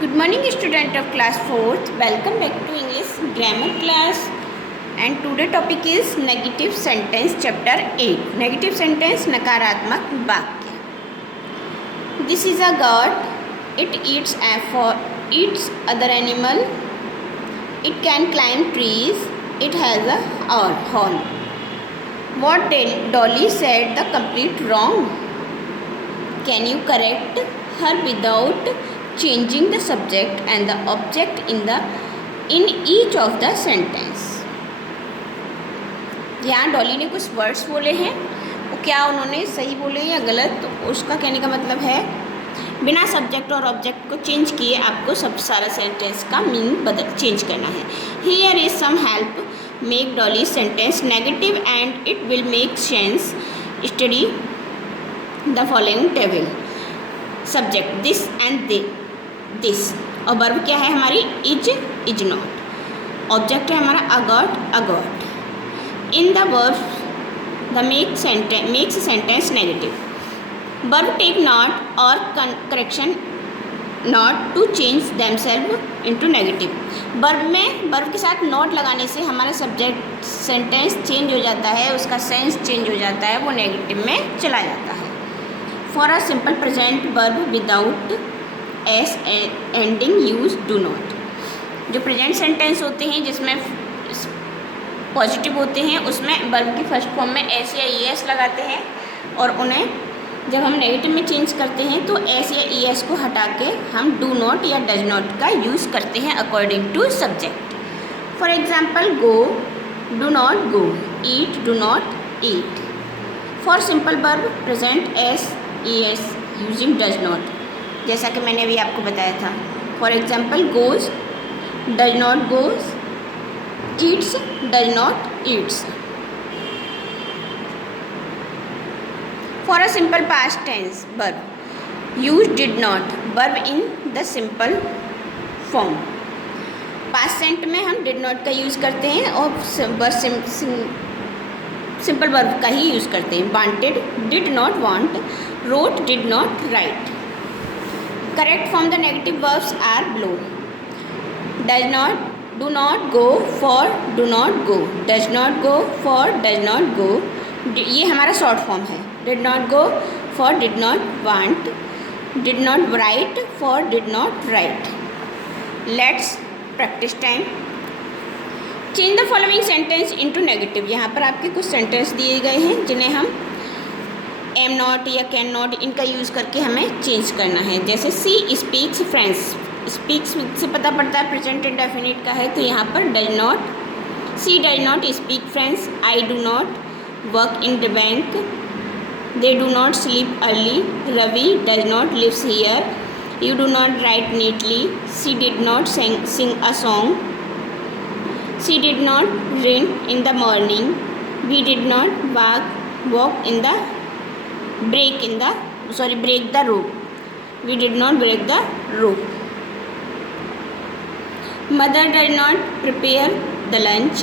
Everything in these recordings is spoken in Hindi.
Good morning, student of class 4th. Welcome back to English grammar class. And today topic is negative sentence chapter 8. Negative sentence नकारात्मक वाक्य. This is a goat. It eats other animal. It can climb trees. It has a horn. What Dolly said the complete wrong. Can you correct her without changing the subject and the object in each of the sentence? यहाँ डॉली ने कुछ वर्ड्स बोले हैं, वो क्या उन्होंने सही बोले या गलत, तो उसका कहने का मतलब है बिना सब्जेक्ट और ऑब्जेक्ट को चेंज किए आपको सब सारा सेंटेंस का मीनिंग चेंज करना है. Here is some help. Make dolly sentence negative and it will make sense. Study the following table. Subject this and this, और वर्ब क्या है हमारी इज नॉट. ऑब्जेक्ट है हमारा अगॉट. In the verb the makes sentence negative. Verb take not और correction not to change themself into negative. Verb के साथ नॉट लगाने से हमारा सब्जेक्ट सेंटेंस चेंज हो जाता है, उसका सेंस चेंज हो जाता है, वो नेगेटिव में चला जाता है. For a simple present verb without S ending use do not. जो प्रेजेंट सेंटेंस होते हैं जिसमें पॉजिटिव होते हैं उसमें वर्ब की फर्स्ट फॉर्म में एस या ई एस लगाते हैं, और उन्हें जब हम नेगेटिव में चेंज करते हैं तो एस या ई एस को हटा के हम डू नॉट या डज नॉट का यूज़ करते हैं according to subject. For example go, do not go. Eat, do not eat. For simple verb present S E S using does not, जैसा कि मैंने अभी आपको बताया था. For example goes, does not goes. Eats, does not eats. For a simple past tense verb use did not. Verb in the simple form. Past tense में हम डिड नॉट का यूज़ करते हैं और सिंपल वर्ब का ही यूज़ करते हैं. Wanted, did not want. Wrote, did not write. Correct from the negative verbs are below. Does not, do not go for do not go. Does not go for does not go. ये हमारा शॉर्ट फॉर्म है. Did not go for did not want. Did not write for did not write. Let's practice time. Change the following sentence into negative. यहाँ पर आपके कुछ सेंटेंस दिए गए हैं जिन्हें हम एम नॉट या कैन नॉट इनका यूज़ करके हमें चेंज करना है. जैसे सी स्पीक्स फ्रेंड्स. स्पीक्स से पता पड़ता है प्रेजेंट इंडेफिनिट का है, तो यहाँ पर does not. She does not speak friends. I do not work in the bank. They do not sleep early. Ravi does not lives here. You do not write neatly. She did not sing a song. She did not run in the morning. We did not walk in the break the rope. We did not break the rope. Mother did not prepare the lunch.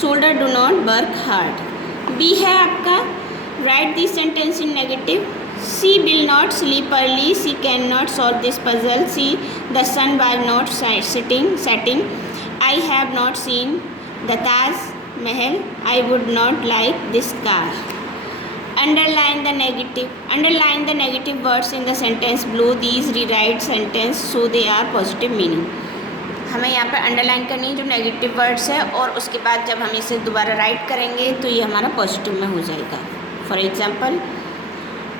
Soldier do not work hard. B है आपका. Write this sentence in negative. She will not sleep early. She cannot solve this puzzle. See, the sun was not setting. I have not seen the Taj Mahal. I would not like this car. Underline the negative words in the sentence below. These rewrite sentence so they are positive meaning. हमें यहाँ पर अंडरलाइन करनी है जो नेगेटिव वर्ड्स है, और उसके बाद जब हम इसे दोबारा राइट करेंगे तो ये हमारा पॉजिटिव में हो जाएगा. For example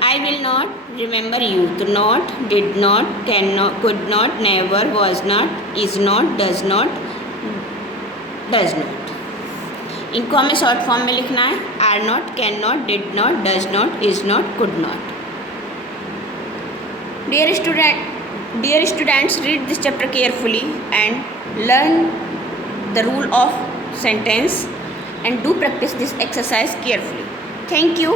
I will not remember you. तो not, did not, can not, could not, never, was not, is not, does not, does not. इनको हमें शॉर्ट फॉर्म में लिखना है. Are not, can not, did not, does not, is not, could not. Dear students, read this chapter carefully and learn the rule of sentence and do practice this exercise carefully. Thank you.